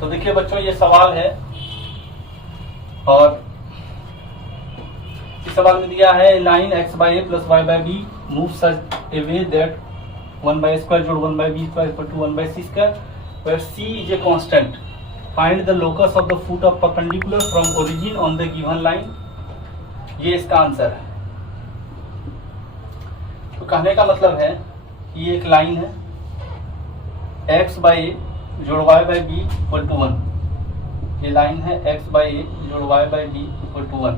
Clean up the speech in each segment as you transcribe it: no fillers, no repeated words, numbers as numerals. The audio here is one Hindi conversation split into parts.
तो देखिए बच्चों, ये सवाल है और इस सवाल में दिया है line x by A plus Y by B move such a way that 1 by square जोड़ 1 by B square equal to 1 by C square where C is a constant. Find the locus of the foot of perpendicular from origin on the given line. ये इसका आंसर है। तो कहने का मतलब है कि ये एक लाइन है x बाई ए जोड़ y by B equal to 1। ये लाइन है x बाई ए जोड़ y by B equal to 1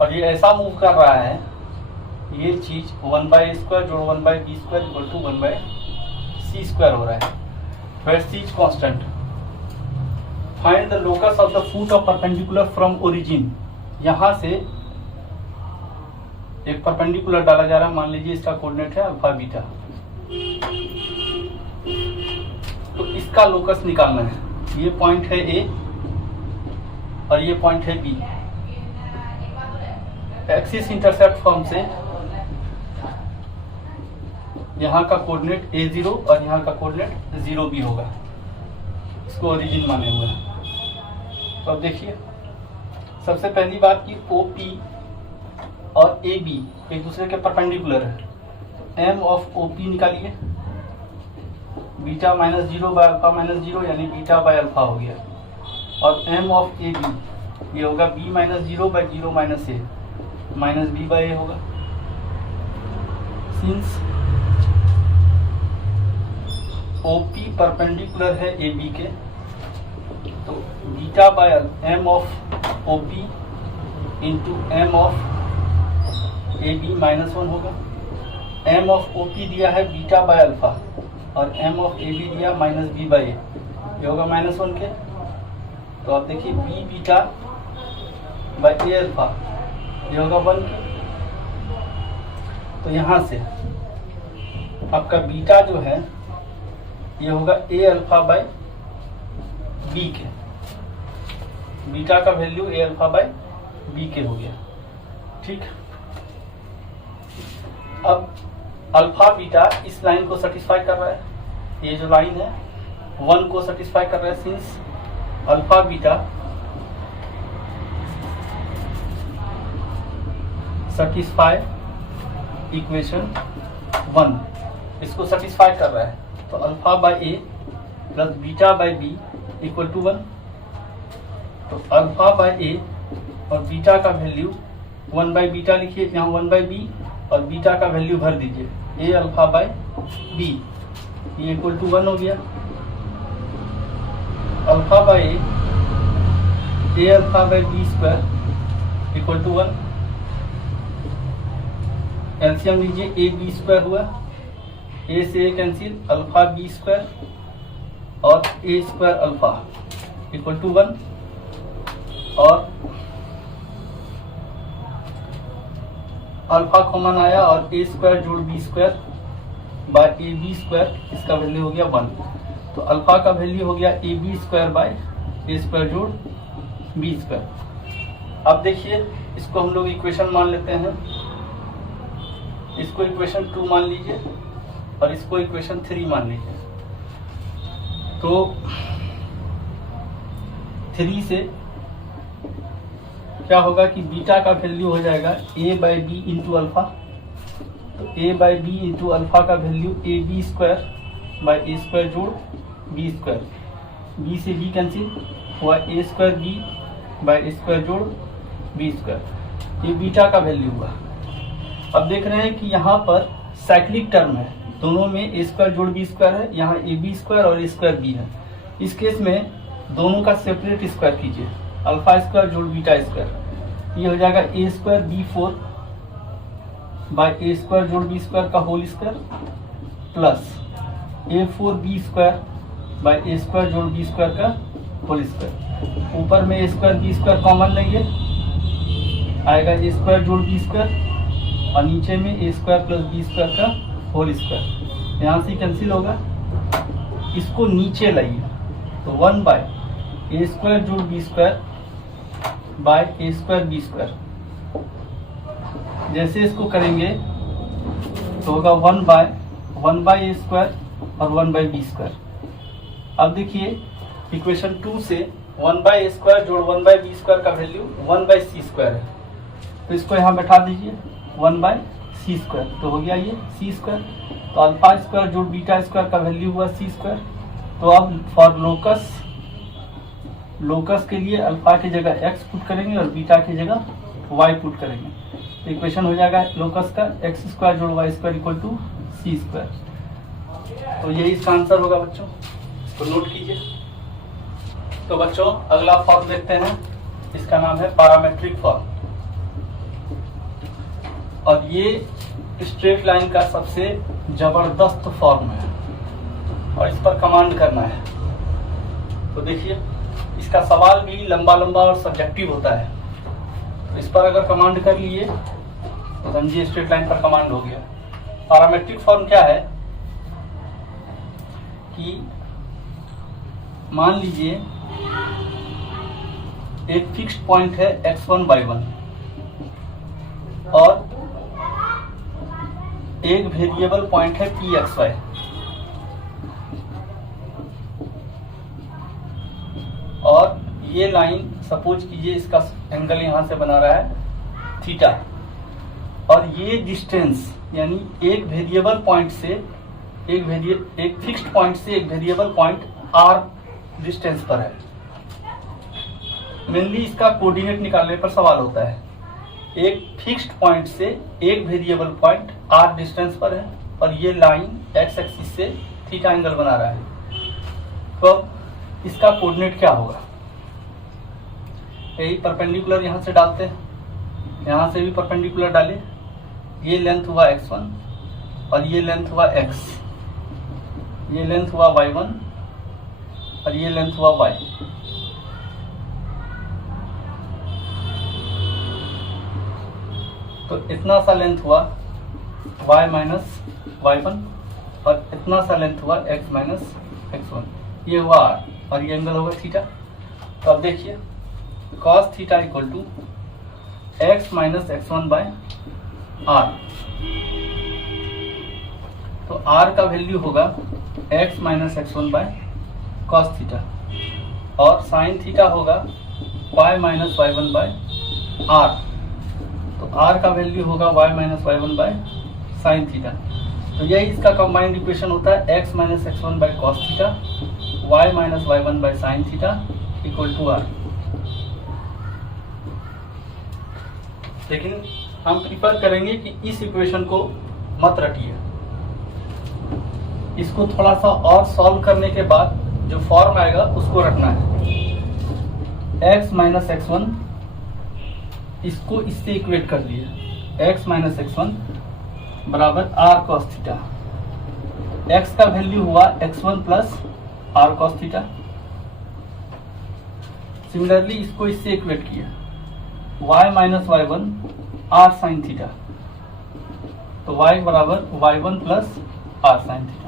और ये ऐसा मूव कर रहा है, ये चीज 1 बाई स्क्वायर जोड़ 1 by B square equal to 1 by C square हो रहा है। Where C is constant. Find the locus of the foot of perpendicular from origin. यहां से एक परपेंडिकुलर डाला जा रहा है, मान लीजिए इसका कोऑर्डिनेट है अल्फा बीटा, तो इसका लोकस निकालना है। ये पॉइंट है ए और ये पॉइंट है बी। एक्सिस इंटरसेप्ट फॉर्म से यहाँ का कोऑर्डिनेट a0 और यहाँ का कोऑर्डिनेट 0b होगा, इसको ओरिजिन माने हुए हैं। तो अब देखिए, सबसे पहली बात कि OP और AB एक दूसरे के परपेंडिकुलर है, तो m ऑफ OP निकालिए। Beta minus 0 by alpha minus 0 यानी बीटा बाय अल्फा हो गया, और m ऑफ AB ये होगा b minus 0 by 0 minus a minus b by a होगा। सिंस OP परपेंडिकुलर है AB के, तो beta by m of OP into m of AB minus 1 होगा। m ऑफ OP दिया है बीटा बाय अल्फा और m ऑफ AB दिया माइनस b बाय a, ये होगा माइनस 1 के। तो आप देखिए b beta by a alpha ये होगा 1 के। तो यहाँ से आपका बीटा जो है ये होगा a अल्फा बाय b के। बीटा का value a alpha by b के हो गया। ठीक, अब अल्फा बीटा इस लाइन को सेटिस्फाई कर रहा है। ये जो लाइन है 1 को सेटिस्फाई कर रहा है, since alpha beta satisfy equation 1, इसको सेटिस्फाई कर रहा है। तो alpha by a plus beta by b equal to 1। तो अल्फा बाय ए और बीटा का वैल्यू 1 बाय बीटा लिखिए, यहाँ 1 बाय बी और बीटा का वैल्यू भर दीजिए, ए अल्फा बाय बी, ये इक्वल टू 1 हो गया। Alpha by a alpha by b square equal to 1। LCM लीजिए, ए बी स्क्वायर हुआ, ए से a cancel, alpha b square और a square alpha equal to 1। और अल्फा कॉमन आया और ए स्क्वायर जोड़ B square by a B square, इसका वैल्यू हो गया 1। तो अल्फा का वैल्यू हो गया a B square by a square जोड़ बी स्क्वायर। अब देखिए, इसको हम लोग इक्वेशन मान लेते हैं, इसको इक्वेशन 2 मान लीजिए और इसको इक्वेशन 3 मान लीजिए। तो 3 से क्या होगा कि बीटा का वैल्यू हो जाएगा a by B into alpha. तो a by B into alpha का value A B square by A square जोड़ बी स्क्वायर, बी से बी कैंसिल हुआ, A square B by A square जोड़ बी स्क्वायर, ये बीटा का वैल्यू हुआ। अब देख रहे हैं कि यहाँ पर साइक्लिक टर्म है, दोनों में ए स्क्वायर जोड़ बी स्क्वायर है, यहाँ ए बी स्क्वायर और ए स्क्वायर बी है। इस केस में दोनों का सेपरेट स्क्वायर कीजिए, अल्फा स्क्वायर जोड़ बीटा स्क्वायर, ये हो जाएगा a square b 4 by a square जोड़ बी स्क्वायर का whole square plus a 4 b square by a square जोड़ बी स्क्वायर का होल स्क्वायर। ऊपर में a square b square common लेंगे, आएगा ए स्क्वायर जोड़ बी स्क्वायर और नीचे में a square plus b square का होल स्क्वायर, यहाँ से कैंसिल होगा। इसको नीचे लाइए, तो 1 बाय ए स्क्वायर जोड़ B square by a square b square. जैसे इसको करेंगे तो होगा 1 बाय ए स्क्वायर और 1 बाय बी स्क्वायर। अब देखिए इक्वेशन 2 से 1/a² जोड़ 1/b² का वैल्यू 1/c² है, तो इसको यहाँ बैठा दीजिए 1/c², तो हो गया ये c²। तो अल्फा स्क्वायर जोड़ बीटा स्क्वायर का वैल्यू हुआ c²। तो अब फॉर लोकस के लिए अल्फा की जगह x पुट करेंगे और बीटा की जगह y पुट करेंगे, तो इक्वेशन हो जाएगा लोकस का x² जोड़ y² इक्वल टू c²। तो यही इसका आंसर होगा बच्चों, इसको नोट कीजिए। तो बच्चों अगला फॉर्म देखते हैं, इसका नाम है पैरामेट्रिक फॉर्म, और ये स्ट्रेट लाइन का सबसे जबरदस्त फॉर्म है और इस पर कमांड करना है। तो देखिए इसका सवाल भी लंबा लंबा और सब्जेक्टिव होता है, तो इस पर अगर कमांड कर लिए तो समझिए स्ट्रेट लाइन पर कमांड हो गया। पैरामेट्रिक फॉर्म क्या है कि मान लीजिए एक फिक्स्ड पॉइंट है x1 y1 और एक वेरिएबल पॉइंट है pxy, और ये लाइन सपोज कीजिए इसका एंगल यहां से बना रहा है थीटा, और ये डिस्टेंस यानी एक वेरिएबल पॉइंट से एक फिक्स्ड पॉइंट से एक वेरिएबल पॉइंट r डिस्टेंस पर है। मेनली इसका कोऑर्डिनेट निकालने पर सवाल होता है। एक फिक्स्ड पॉइंट से एक वेरिएबल पॉइंट r डिस्टेंस पर है और ये लाइन x एक्सिस से थीटा एंगल बना रहा है, तो अब इसका कोऑर्डिनेट क्या होगा? यही परपेंडिकुलर यहां से डालते हैं, यहां से भी परपेंडिकुलर डाले, ये लेंथ हुआ x1 और ये लेंथ हुआ x, ये लेंथ हुआ y1 और ये लेंथ हुआ y। तो इतना सा लेंथ हुआ y माइनस y1 और इतना सा लेंथ हुआ x माइनस x1, ये हुआ r और ये एंगल होगा थीटा। तो अब देखिए cos theta equal to x minus x1 by r, तो r का वैल्यू होगा x minus x1 by cos theta, और sin थीटा होगा y minus y1 by r, तो r का वैल्यू होगा y minus y1 by sin theta. तो यही इसका कंबाइंड इक्वेशन होता है x minus x1 by cos theta, y minus y1 by sin theta equal to r। लेकिन हम प्रिफर करेंगे कि इस इक्वेशन को मत रटिए, इसको थोड़ा सा और सॉल्व करने के बाद जो फॉर्म आएगा उसको रखना है। x माइनस x1 इसको इससे इक्वेट कर लिया, x माइनस x1 बराबर r cos थीटा, x का वैल्यू हुआ x1 plus r cos theta. Similarly इसको इससे इक्वेट किया, y minus y1 r sin theta, तो y बराबर y1 plus r sin theta.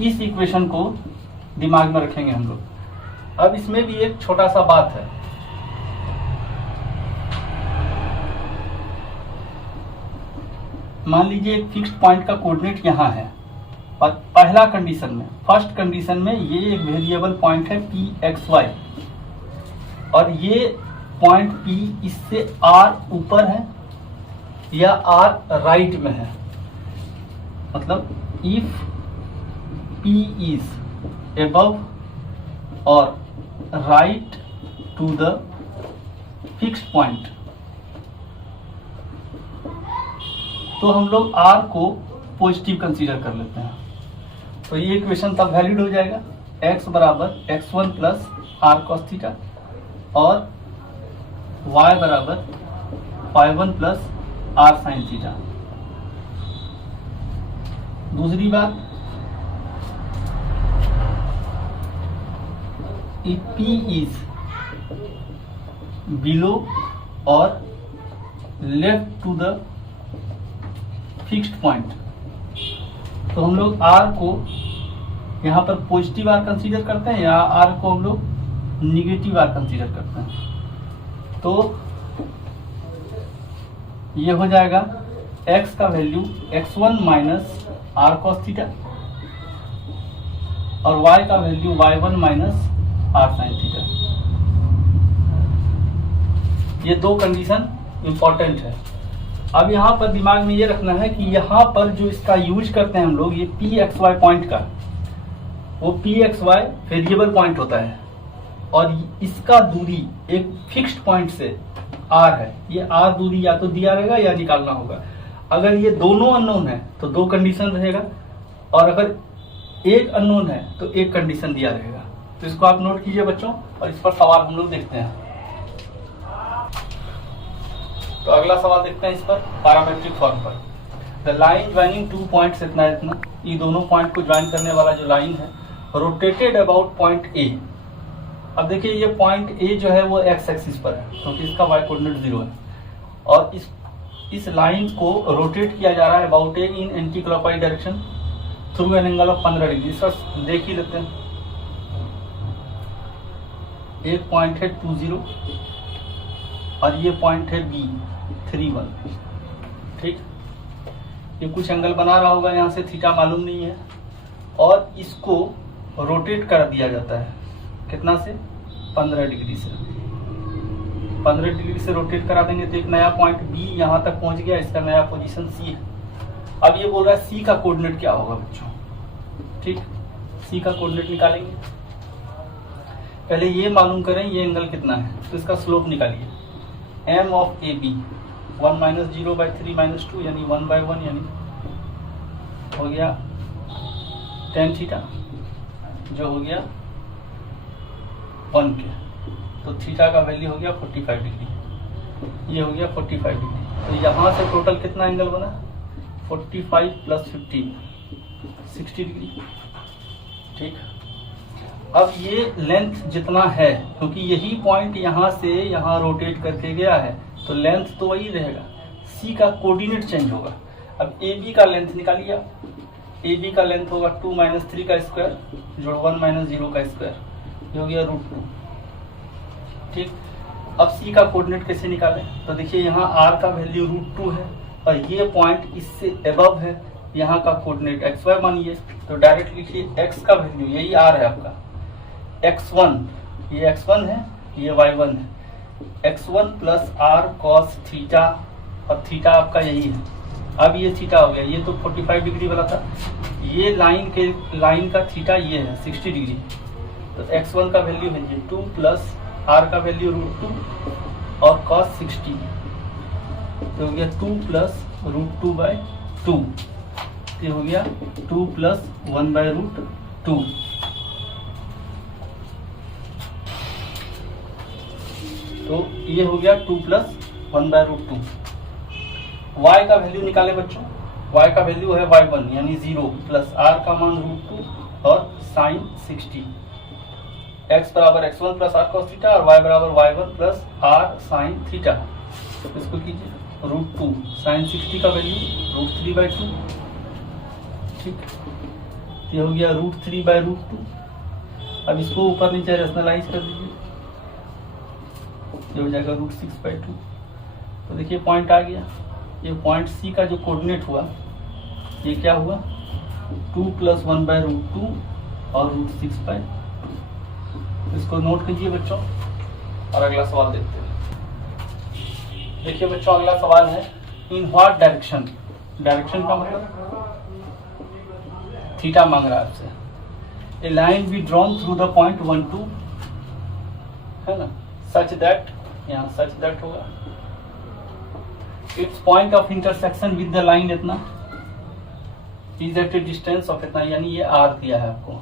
इस इक्वेशन को दिमाग में रखेंगे हम लोग। अब इसमें भी एक छोटा सा बात है, मान लीजिए एक फिक्स्ड पॉइंट का कोऑर्डिनेट यहाँ है और पहला कंडीशन में, फर्स्ट कंडीशन में ये एक वेरिएबल पॉइंट है pxy और ये पॉइंट p इससे r ऊपर है या r राइट में है, मतलब इफ p इज above और right to the fixed point, तो हम लोग r को पॉजिटिव कंसीडर कर लेते हैं। तो ये इक्वेशन तब वैलिड हो जाएगा, x बराबर x1 plus r cos theta और y बराबर y1 plus r sin theta. दूसरी बात, if p is below or left to the fixed point, तो हम लोग r को यहाँ पर पॉजिटिव r कंसीडर करते हैं या r को हम लोग निगेटिव r कंसीडर करते हैं। तो ये हो जाएगा x का value x1 minus r cos theta और y का value y1 minus r sine theta. ये दो कंडीशन इंपॉर्टेंट है। अब यहाँ पर दिमाग में ये रखना है कि यहाँ पर जो इसका यूज करते हैं हम लोग, ये पी एक्स वाई पॉइंट का, वो P x y variable point होता है और इसका दूरी एक फिक्स्ड पॉइंट से r है। ये r दूरी या तो दिया रहेगा या निकालना होगा। अगर ये दोनों अननोन है तो दो कंडीशन रहेगा, और अगर एक अननोन है तो एक कंडीशन दिया रहेगा। तो इसको आप नोट कीजिए बच्चों, और इस पर सवाल हम लोग देखते हैं। तो अगला सवाल देखते हैं इस पर पैरामेट्रिक फॉर्म पर। The line joining two points, इतना इतना, ये दोनों पॉइंट को ज्वाइन करने वाला जो लाइन है, रोटेटेड अबाउट पॉइंट ए। अब देखिए ये पॉइंट ए जो है वो एक्स एक्सिस पर है क्योंकि इसका वाई कोऑर्डिनेट 0 है, और इस लाइन को रोटेट किया जा रहा है about A in anti clockwise direction through an angle of 15 degree. इसका देख ही लेते हैं। एक पॉइंट है 20 और ये पॉइंट है बी 31। ठीक, ये कुछ एंगल बना रहा होगा, यहाँ से थीटा मालूम नहीं है, और इसको रोटेट कर दिया जाता है कितना से, 15 डिग्री से। 15 डिग्री से रोटेट करा देंगे तो एक नया पॉइंट बी यहाँ तक पहुंच गया, इसका नया पोजीशन सी है। अब ये बोल रहा है सी का कोऑर्डिनेट क्या होगा बच्चों। ठीक, सी का कोऑर्डिनेट निकालेंगे। पहले ये मालूम करें ये एंगल कितना है, तो इसका स्लोप निकालिए। M of a b 1 minus 0/3 minus 2 यानी 1/1, यानी हो गया tan थीटा, जो हो गया 1 के। तो थीटा का वैल्यू हो गया 45 डिग्री, ये हो गया 45 डिग्री। तो यहाँ से टोटल कितना एंगल बना, 45 प्लस 15 60 डिग्री। ठीक, अब ये लेंथ जितना है, क्योंकि यही पॉइंट यहाँ से यहाँ रोटेट करके गया है, तो लेंथ तो वही रहेगा, सी का कोऑर्डिनेट चेंज होगा। अब ए बी का लेंथ निकालिए। ए बी का लेंथ होगा 2 माइनस 3 का स्क्वायर जोड़ 1 माइनस 0 का स्क्वायर, ये हो गया √2। ठीक, अब सी का कोऑर्डिनेट कैसे निकालें, तो देखिए यहाँ r का वैल्यू √2 है और ये पॉइंट इससे अबव है, यहाँ का कोऑर्डिनेट एक्स वाई मानिए, तो डायरेक्ट लिखिए x का वैल्यू, यही r है आपका x1, ये x1 है, ये y1 है, x1 plus r cos theta, और थीटा आपका यही है। अब ये थीटा हो गया, ये तो 45 डिग्री वाला था, ये लाइन का थीटा ये है 60 डिग्री। तो x1 का वैल्यू है 2 प्लस r का वैल्यू √2 और cos 60, तो हो गया 2 प्लस √2/2, ये हो गया 2 प्लस 1/√2। तो ये हो गया 2 प्लस 1/√2। y का वैल्यू निकाले बच्चों, y का वैल्यू है y1 यानी 0 प्लस r का मान √2 और साइन 60। x बराबर x1 plus r cos theta और y बराबर y1 plus r sine theta. इसको कीजिए, √2 साइन 60 का वैल्यू √3/2। ठीक, ये हो गया √3/2। अब इसको ऊपर नीचे रेशनलाइज कर दीजिए, ये हो जाएगा √6/2। तो देखिए पॉइंट आ गया, ये पॉइंट सी का जो कोऑर्डिनेट हुआ ये क्या हुआ, 2 प्लस 1/√2 और √6/2। इसको नोट कीजिए बच्चों, और अगला सवाल देखते हैं। देखिए बच्चों अगला सवाल है, इन व्हाट डायरेक्शन, डायरेक्शन का मतलब थीटा मांग रहा है आपसे। A line B drawn through the point 1 2, है ना, सच दैट, यहाँ सच दैट होगा, it's point of intersection with the line इतना is at a distance of इतना, यानी ये r दिया है आपको।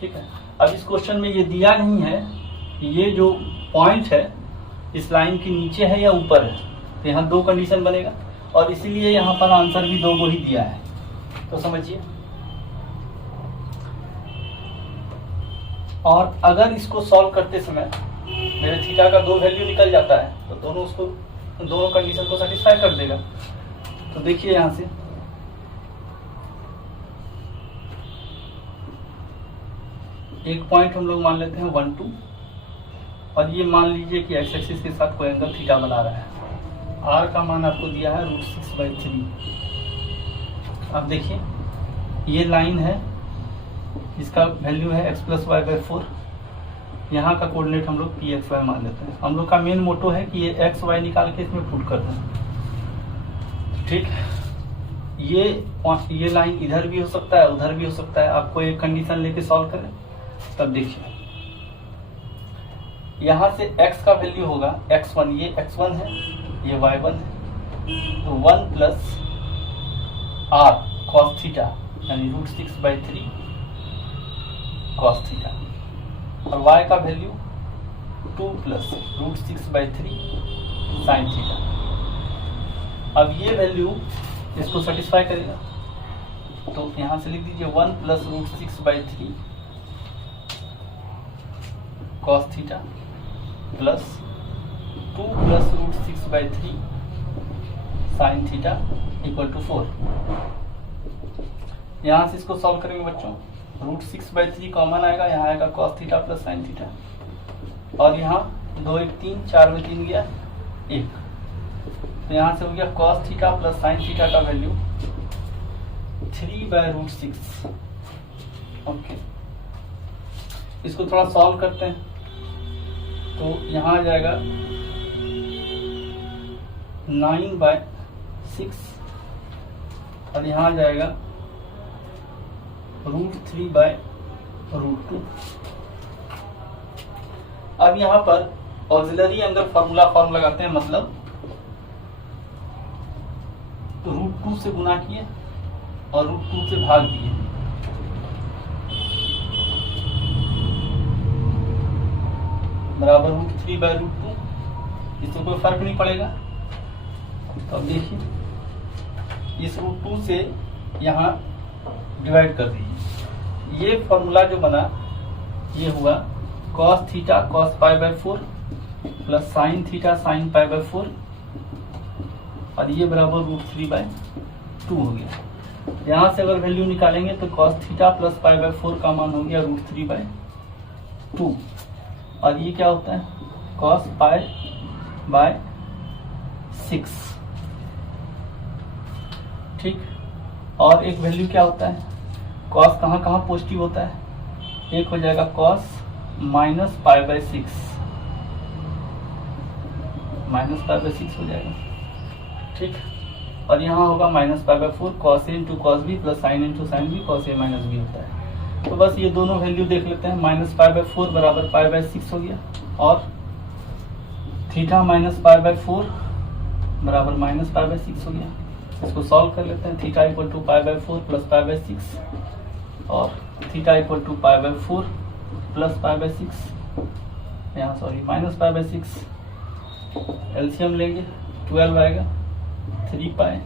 ठीक है, अब इस क्वेश्चन में ये दिया नहीं है कि ये जो पॉइंट है इस लाइन के नीचे है या ऊपर है, तो यहाँ दो कंडीशन बनेगा, और इसीलिए यहाँ पर आंसर भी 2 को ही दिया है। तो समझिए, और अगर इसको सॉल्व करते समय मेरे थीटा का 2 वैल्यू निकल जाता है तो दोनों कंडीशन को सेटिस्फाई कर देगा। तो देखिए यहाँ से एक पॉइंट हम लोग मान लेते हैं 1 2, और ये मान लीजिए कि एक्स एक्सिस के साथ कोई एंगल थीटा बना रहा है। r का मान आपको दिया है √6/3। अब देखिए ये लाइन है इसका वैल्यू है x प्लस वाई बाई 4। यहाँ का कोऑर्डिनेट हम लोग पी एक्स वाई मान लेते हैं। हम लोग का मेन मोटो है कि ये एक्स वाई निकाल के इसमें पुट कर दें। ठीक, ये लाइन इधर भी हो सकता है, उधर भी हो सकता है। आपको एक कंडीशन लेके सॉल्व करें तब देखिए, यहाँ से x का वैल्यू होगा x1, ये x1 है, ये y1 है, तो 1 प्लस r cos थीटा यानी √6/3 cos थीटा, और y का वैल्यू 2 प्लस √6/3 sin थीटा। अब ये वैल्यू इसको सेटिस्फाई करेगा, तो यहाँ से लिख दीजिए 1 plus √6/3 cos theta plus 2 plus √6/3 sin theta equal to 4। यहाँ से इसको सॉल्व करेंगे बच्चों, √6/3 कॉमन आएगा, यहाँ आएगा cos theta plus sin theta, और यहाँ 2 1 3 4 में 3 गया 1, तो यहाँ से हो गया cos theta plus sin theta का वैल्यू 3/√6। ओके, इसको थोड़ा सॉल्व करते हैं, तो यहाँ आ जाएगा 9/6, और यहाँ आ जाएगा √3/√2। अब यहाँ पर ऑक्सिलरी एंगल फॉर्मूला फॉर्म लगाते हैं, मतलब √2 से गुना किए और √2 से भाग दिए, बराबर √3/√2। इससे कोई फर्क नहीं पड़ेगा। तो अब देखिए, इस √2 से यहाँ डिवाइड कर दीजिए, ये फॉर्मूला जो बना ये हुआ cos theta cos π/4 plus sin theta sin π/4, और ये बराबर √3/2 हो गया। यहाँ से अगर वैल्यू निकालेंगे तो cos थीटा प्लस π/4 का मान हो गया √3/2, और ये क्या होता है cos π/6। ठीक, और एक वैल्यू क्या होता है, cos कहाँ कहाँ पॉजिटिव होता है, एक हो जाएगा cos -π/6, -π/6 हो जाएगा। ठीक, और यहाँ होगा -π/4 cos a into cos b plus sin into sin b cos a minus b होता है। तो बस ये दोनों वैल्यू देख लेते हैं, -π/4 बराबर π/6 हो गया, और थीटा -π/4 बराबर -π/6 हो गया। इसको सॉल्व कर लेते हैं, थीटा इक्वल टू π/4 प्लस π/6 और थीटा इक्वल टू π/4 प्लस π/6, यहाँ सॉरी -π/6, एलसीएम लेंगे 12 आएगा, 3π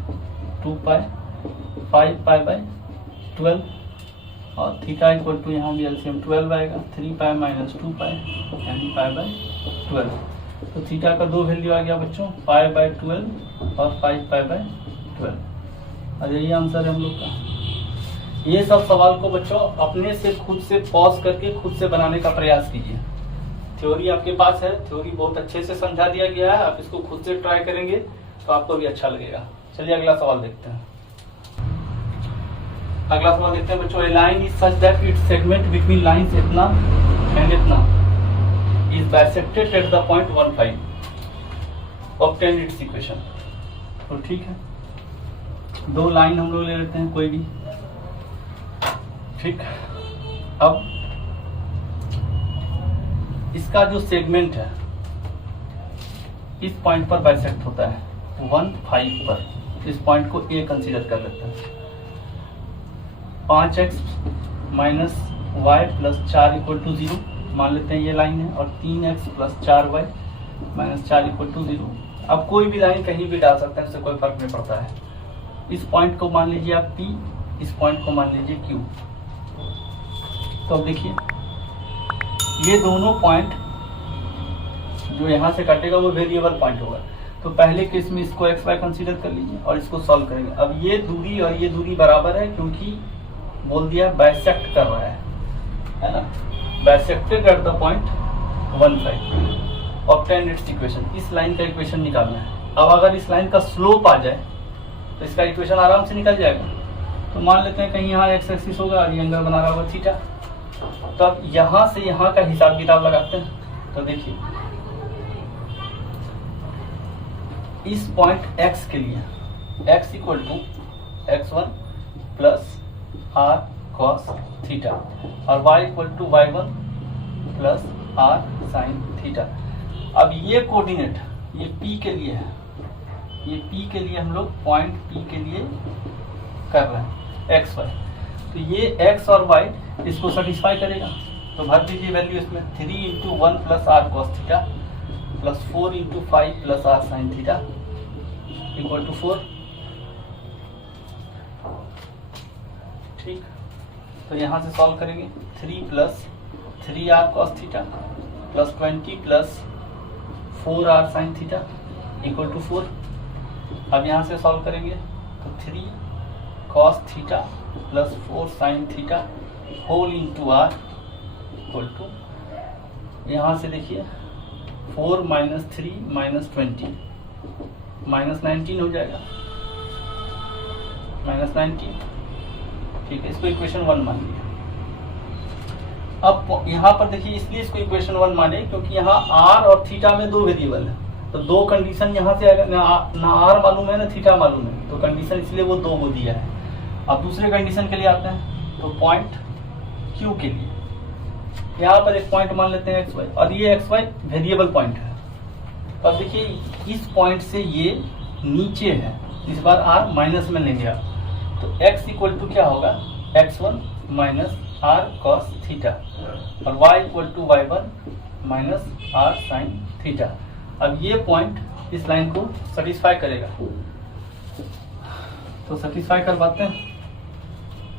2π 5π/12, और थीटा इक्वल टू यहाँ भी एलसीएम 12 आएगा, 3π माइनस 2π यानी π/12। तो थीटा का दो वैल्यू आ गया बच्चों, π/12 और 5π/12, और यही आंसर है हम लोग का। ये सब सवाल को बच्चों अपने से खुद से पॉज करके खुद से बनाने का प्रयास कीजिए। थ्योरी आपके पास है, थ्योरी बहुत अच्छे से समझा दिया गया है, आप इसको खुद से ट्राई करेंगे तो आपको भी अच्छा लगेगा। चलिए अगला सवाल देखते हैं। अगला सवाल देखते हैं बच्चों, a line is such that its segment between lines इतना एंड इतना is bisected at the point 15, obtain its equation. तो ठीक है, दो लाइन हम लोग ले लेते हैं कोई भी। ठीक, अब इसका जो सेगमेंट है इस पॉइंट पर बाइसेक्ट होता है 15 पर, इस पॉइंट को ए कंसीडर कर लेते हैं। 5x minus y plus 4 equal to 0 मान लेते हैं ये लाइन है, और 3x plus 4y minus 4 equal to 0। अब कोई भी लाइन कहीं भी डाल सकते हैं, उससे कोई फर्क नहीं पड़ता है। इस पॉइंट को मान लीजिए आप P, इस पॉइंट को मान लीजिए Q। तो अब देखिए, ये दोनों पॉइंट जो यहाँ से कटेगा वो वेरिएबल पॉइंट होगा। तो पहले केस में इसको एक्स वाई कंसीडर कर लीजिए और इसको सॉल्व करेंगे। अब ये दूरी और ये दूरी बराबर है, क्योंकि बोल दिया बाइसेक्ट कर रहा है ना, bisected at the point 15, obtain its equation. इस लाइन का इक्वेशन निकालना है। अब अगर इस लाइन का स्लोप आ जाए तो इसका इक्वेशन आराम से निकल जाएगा। तो मान लेते हैं कहीं यहाँ एक्स एक्सिस होगा और ये एंगल बना रहा होगा थीटा। तो अब यहाँ से यहाँ का हिसाब किताब लगाते हैं। तो देखिए इस पॉइंट x के लिए x equal to x1 plus r cos theta और y equal to y1 plus r sin theta. अब ये कोऑर्डिनेट ये P के लिए है, ये P के लिए हम लोग पॉइंट P के लिए कर रहे हैं x y। तो ये x और y इसको सेटिस्फाई करेगा। तो भर दीजिए वैल्यू इसमें 3 into 1 plus r cos theta plus 4 into 5 plus r sin theta equal to 4। ठीक, तो यहाँ से सॉल्व करेंगे 3 plus 3r cos theta plus 20 plus 4r sin theta equal to 4। अब यहाँ से सॉल्व करेंगे तो 3 cos theta plus 4 sin theta whole into r equal to, यहाँ से देखिए 4 माइनस 3 माइनस 20 माइनस 19 हो जाएगा, माइनस 19। ठीक है, इसको इक्वेशन 1 मान लिया। अब यहाँ पर देखिए इसलिए इसको इक्वेशन 1 माने क्योंकि यहाँ r और थीटा में दो वेरिएबल है, तो दो कंडीशन यहाँ से आएगा, ना r मालूम है ना थीटा मालूम है, तो कंडीशन इसलिए वो दो वो दिया है। अब दूसरे कंडीशन के लिए आते हैं, तो पॉइंट Q के लिए यहाँ पर एक पॉइंट मान लेते हैं एक्स वाई, और ये एक्स वाई वेरिएबल पॉइंट है। अब देखिए इस पॉइंट से ये नीचे है, इस बार r माइनस में लेंगे आप, तो x इक्वल टू क्या होगा x1 minus r cos theta और y equal to y1 minus r sin theta. अब ये पॉइंट इस लाइन को सेटिस्फाई करेगा, तो सेटिस्फाई करवाते हैं।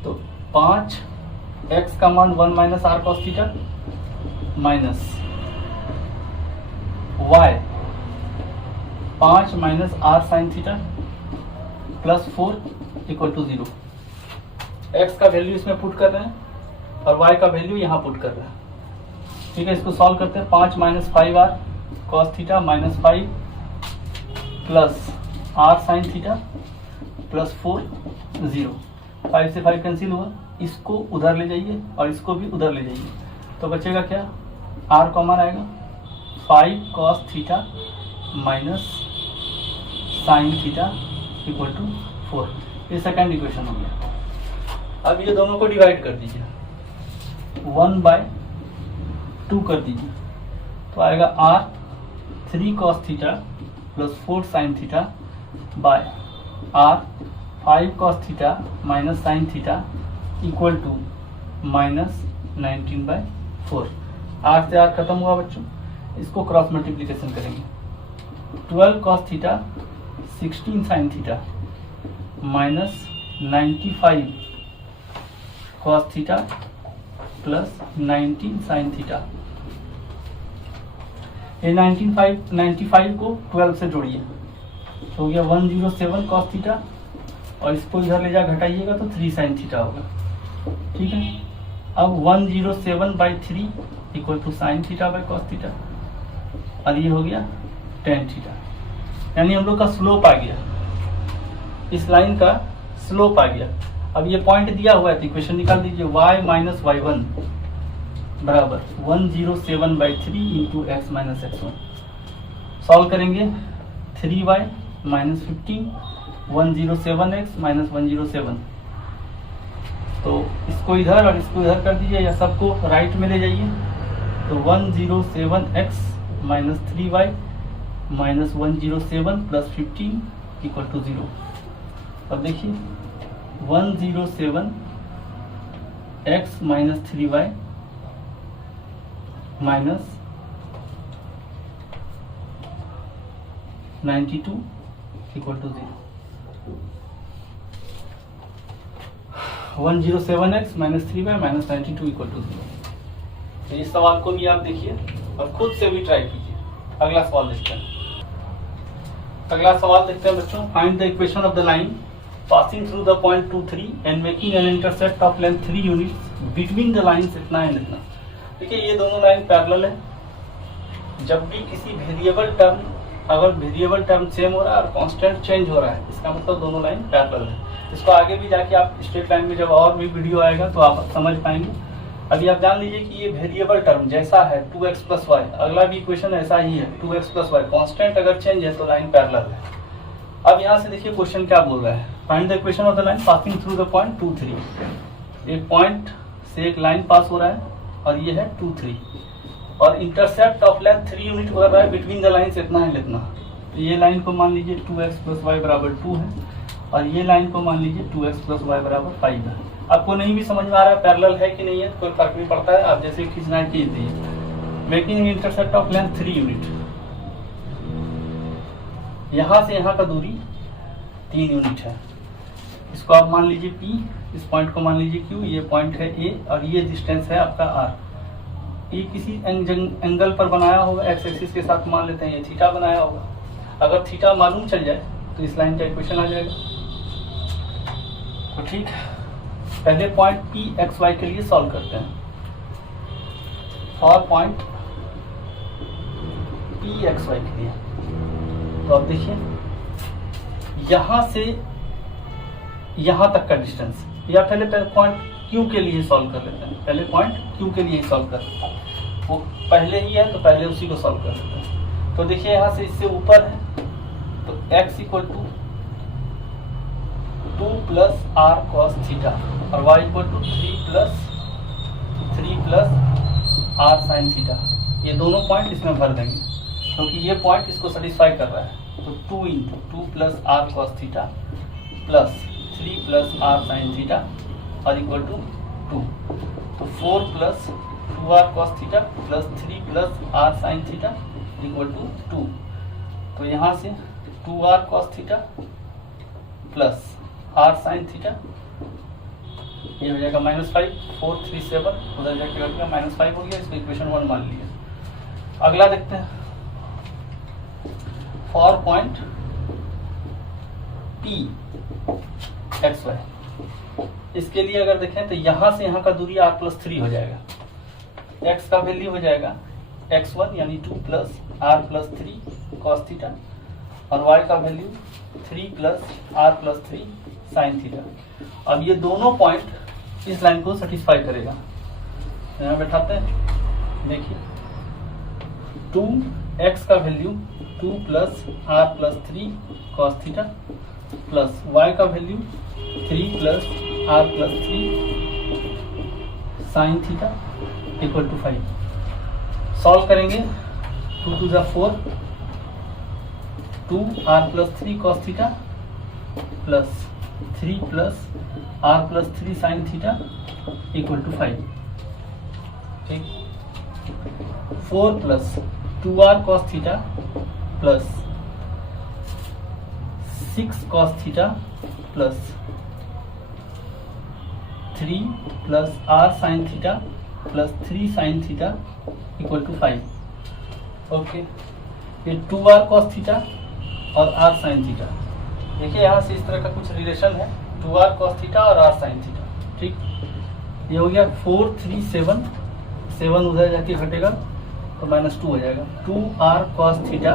तो 5x का मान 1 minus r cos theta minus y 5 minus r sin theta plus 4 equal to 0। x का वैल्यू इसमें पुट कर रहे हैं और y का वैल्यू यहाँ पुट कर रहे हैं। ठीक है, इसको सॉल्व करते हैं। 5 minus 5r cos theta minus 5 plus r sin theta plus 4 0। 5 से 5 कैंसिल हुआ, इसको उधर ले जाइए और इसको भी उधर ले जाइए, तो बचेगा क्या, r कॉमन आएगा 5 cos theta minus sine theta equal to 4। ये सेकेंड इक्वेशन हो गया। अब ये दोनों को डिवाइड कर दीजिए, 1/2 कर दीजिए, तो आएगा r 3 cos theta plus 4 sine theta by r 5 cos theta minus sine theta equal to minus 19/4। r से r खत्म हुआ बच्चों, इसको क्रॉस मल्टीप्लिकेशन करेंगे। 12 cos theta 16 sine theta minus 95 cos theta plus 19 sign theta. ये 95 को 12 से जोड़िए, तो हो गया 107 cos थीटा, और इसको इधर ले जा घटाइएगा तो 3 साइन थीटा होगा। ठीक है, अब 107/3 equal to sine theta by cos theta, और ये हो गया tan थीटा। यानी हम लोग का स्लोप आ गया, इस लाइन का स्लोप आ गया। अब ये पॉइंट दिया हुआ है तो इक्वेशन निकाल दीजिए, y माइनस y1 बराबर 107/3 into x minus x1। Solve करेंगे 3y माइनस 15 107x माइनस 107, तो इसको इधर और इसको इधर कर दीजिए या सबको राइट में ले जाइए, तो 107x minus 3y minus 107 plus 15 equal to 0। अब देखिए 107x minus 3y minus 92 equal to 0। 107x minus 3y minus 92 equal to 0। तो इस सवाल को भी आप देखिए और खुद से भी ट्राई कीजिए। अगला सवाल देखते हैं। अगला सवाल देखते हैं बच्चों, find the equation of the line passing through the point 2 3 and making an intersect of length 3 units between the lines इतना एंड इतना। देखिए ये दोनों लाइन पैरेलल है। जब भी किसी वेरिएबल टर्म, अगर वेरिएबल टर्म सेम हो रहा है और कांस्टेंट चेंज हो रहा है, इसका मतलब दोनों लाइन पैरेलल है। इसको आगे भी जाके आप स्ट्रेट लाइन में जब और भी वीडियो आएगा तो आप समझ पाएंगे। अभी आप जान लीजिए कि ये वेरिएबल टर्म जैसा है 2x प्लस वाई, अगला भी इक्वेशन ऐसा ही है 2x प्लस वाई, कॉन्स्टेंट अगर चेंज है तो लाइन पैरेलल है। अब यहाँ से देखिए क्वेश्चन क्या बोल रहा है, find the equation of the line passing through the point 2 3। एक पॉइंट से एक लाइन पास हो रहा है और ये है 2 3, और इंटरसेप्ट ऑफ लेंथ 3 यूनिट हो रहा है बिटवीन द लाइन इतना है इतना। तो ये लाइन को मान लीजिए 2x प्लस वाई बराबर 2 है और ये लाइन को मान लीजिए 2x प्लस वाई बराबर 5 है। आपको नहीं भी समझ में आ रहा है पैरेलल है कि नहीं है, कोई फर्क नहीं पड़ता है, आप जैसे खींचना है खींच दीजिए। Making intercept of length 3 unit, यहाँ से यहाँ का दूरी 3 यूनिट है। इसको आप मान लीजिए P, इस पॉइंट को मान लीजिए Q, ये पॉइंट है A और ये डिस्टेंस है आपका R। ये किसी एंगल पर बनाया होगा, एक्स एक्सिस के साथ मान लेते हैं ये थीटा बनाया होगा। अगर थीटा मालूम चल जाए तो इस लाइन का इक्वेशन आ जाएगा। तो ठीक, पहले पॉइंट P x y के लिए सॉल्व करते हैं। For point P x y के लिए तो अब देखिए यहां से यहां तक का डिस्टेंस, या पहले पॉइंट Q के लिए सॉल्व कर लेते हैं। पहले पॉइंट Q के लिए सॉल्व कर लेते हैं, वो पहले ही है तो पहले उसी को सॉल्व कर लेते हैं। तो देखिए यहां से इससे ऊपर है तो x equal to 2 plus r cos theta और y equal to 3 plus r sin theta. ये दोनों पॉइंट इसमें भर देंगे क्योंकि ये पॉइंट इसको सेटिस्फाई कर रहा है। तो 2 into 2 plus r cos theta plus 3 plus r sin theta और इक्वल टू 2। तो 4 plus 2r cos theta plus 3 plus r sin theta equal to 2। तो यहाँ से 2r cos theta plus r sin theta ये हो जाएगा -5, 4 3 7, उधर जाके बैठेगा -5 हो गया। इसको इक्वेशन 1 मान लिया। अगला देखते हैं for point P x y। इसके लिए अगर देखें तो यहां से यहां का दूरी r प्लस 3 हो जाएगा। x का वैल्यू हो जाएगा x1 यानी 2 plus r plus 3 cos theta और y का value 3 plus r plus 3 sine theta. अब ये दोनों पॉइंट इस लाइन को सेटिस्फाई करेगा। यहाँ बैठाते हैं, देखिए 2x का value 2 plus r plus 3 cos theta plus y का value 3 plus r plus 3 sine theta equal to 5। Solve करेंगे 2 2 4, 2r plus 3 cos theta plus 3 plus r plus 3 sine theta equal to 5। ठीक, 4 plus 2r cos theta plus 6 cos theta plus 3 plus r sine theta plus 3 sine theta equal to 5। Okay, ये 2r cos थीटा और r साइन थीटा, देखिए यहाँ से इस तरह का कुछ रिलेशन है 2r cos थीटा और r साइन थीटा। ठीक, ये हो गया 4 3 7, 7 उधर जाके घटेगा तो -2 हो जाएगा। 2r cos theta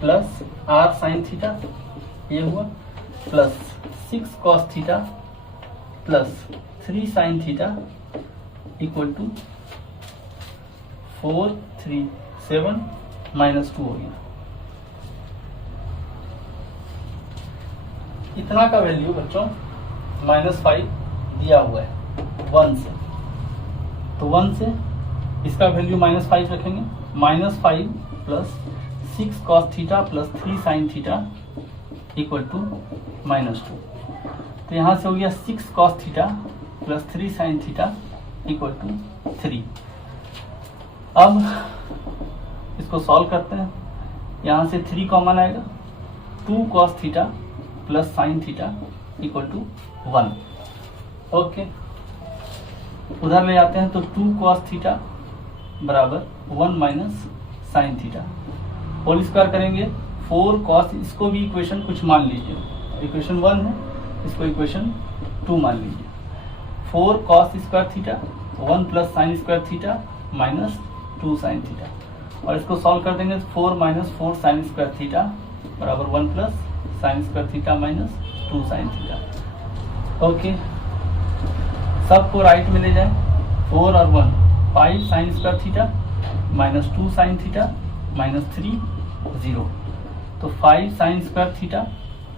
plus r sine theta ये हुआ plus 6 cos theta plus 3 sine theta equal to 4 3 7 -2 हो गया। इतना का वैल्यू बच्चों -5 दिया हुआ है 1 से, तो 1 से इसका वैल्यू -5 रखेंगे। -5 plus 6 cos theta plus 3 sine theta equal to -2। तो यहाँ से हो गया 6 cos theta plus 3 sine theta equal to 3। अब इसको सॉल्व करते हैं, यहाँ से 3 कॉमन आएगा, 2 cos theta plus sine theta equal to 1। Okay, उधर ले जाते हैं तो 2 cos थीटा बराबर 1 minus sine theta whole square करेंगे। 4 cos, इसको भी इक्वेशन कुछ मान लीजिए, इक्वेशन 1 है, इसको इक्वेशन 2 मान लीजिए। 4 cos square theta 1 plus sine square theta minus 2 sine theta, और इसको सॉल्व कर देंगे 4 माइनस 4 साइन स्क्वायर थीटा बराबर 1 plus sine square theta minus 2 sine theta. Okay, सबको राइट में ले जाए, 4 और 1 5 sine square theta minus 2 sine theta minus 3 0। तो 5 sine square theta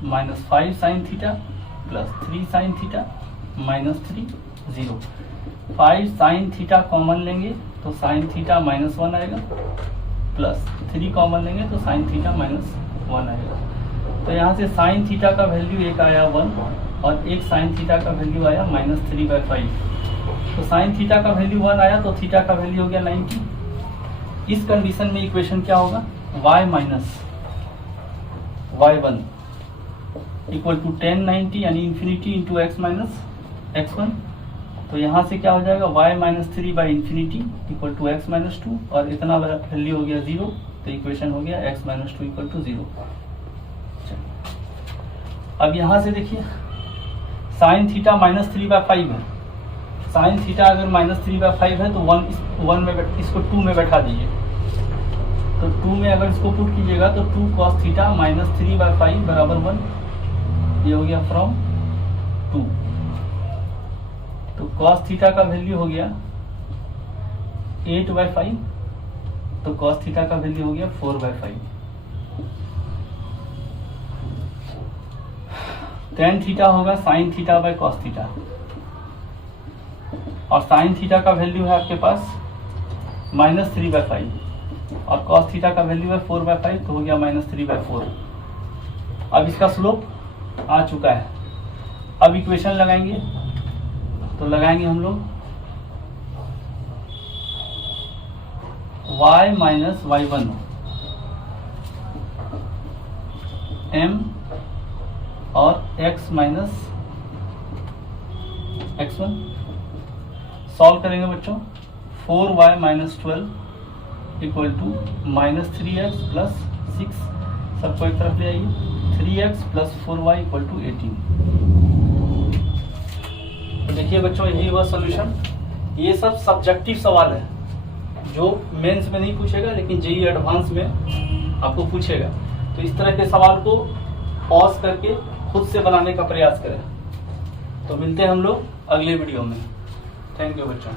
minus 5 sign theta plus 3 sine theta minus 3 0। 5 sine theta common लेंगे तो साइन थीटा माइनस 1 आएगा, प्लस 3 कॉमन लेंगे तो साइन थीटा माइनस 1 आएगा। तो यहाँ से साइन थीटा का वैल्यू एक आया 1 और एक साइन थीटा का वैल्यू आया माइनस 3/5। तो साइन थीटा का वैल्यू 1 आया तो थीटा का वैल्यू हो गया 90। इस कंडीशन में इक्वेशन क्या होगा, y minus y1 equal to 1090 यानी infinity into x minus x1। तो यहाँ से क्या हो जाएगा, y minus 3 by infinity equal to x minus 2 और इतना वैल्यू हो गया 0। तो इक्वेशन हो गया x माइनस 2 इक्वल टू 0। अब यहाँ से देखिए साइन थीटा माइनस 3/5 है। साइन थीटा अगर माइनस 3/5 है तो 1 में इसको 2 में बैठा दीजिए। तो 2 में अगर इसको पुट कीजिएगा तो 2 cos थीटा माइनस 3/5 बराबर 1। ये हो गया फ्रॉम 2। तो cos थीटा का वैल्यू हो गया 8/5। तो cos थीटा का वैल्यू हो गया 4/5। tan थीटा होगा sign theta bye cos theta और साइन थीटा का वैल्यू है आपके पास माइनस 3/5 और cos थीटा का वैल्यू है 4/5। तो हो गया माइनस 3/4। अब इसका स्लोप आ चुका है। अब इक्वेशन लगाएंगे तो लगाएंगे हम लोग y माइनस y1 m और x माइनस x1 सॉल्व करेंगे बच्चों। 4y minus 12 equal to minus 3x plus 6, सबको एक तरफ ले आइए, 3x plus 4y equal to 18। तो देखिए बच्चों यही हुआ सॉल्यूशन। ये सब सब्जेक्टिव सवाल है जो मेंस में नहीं पूछेगा लेकिन जेईई एडवांस में आपको पूछेगा। तो इस तरह के सवाल को पॉज करके खुद से बनाने का प्रयास करें। तो मिलते हैं हम लोग अगले वीडियो में। थैंक यू बच्चों।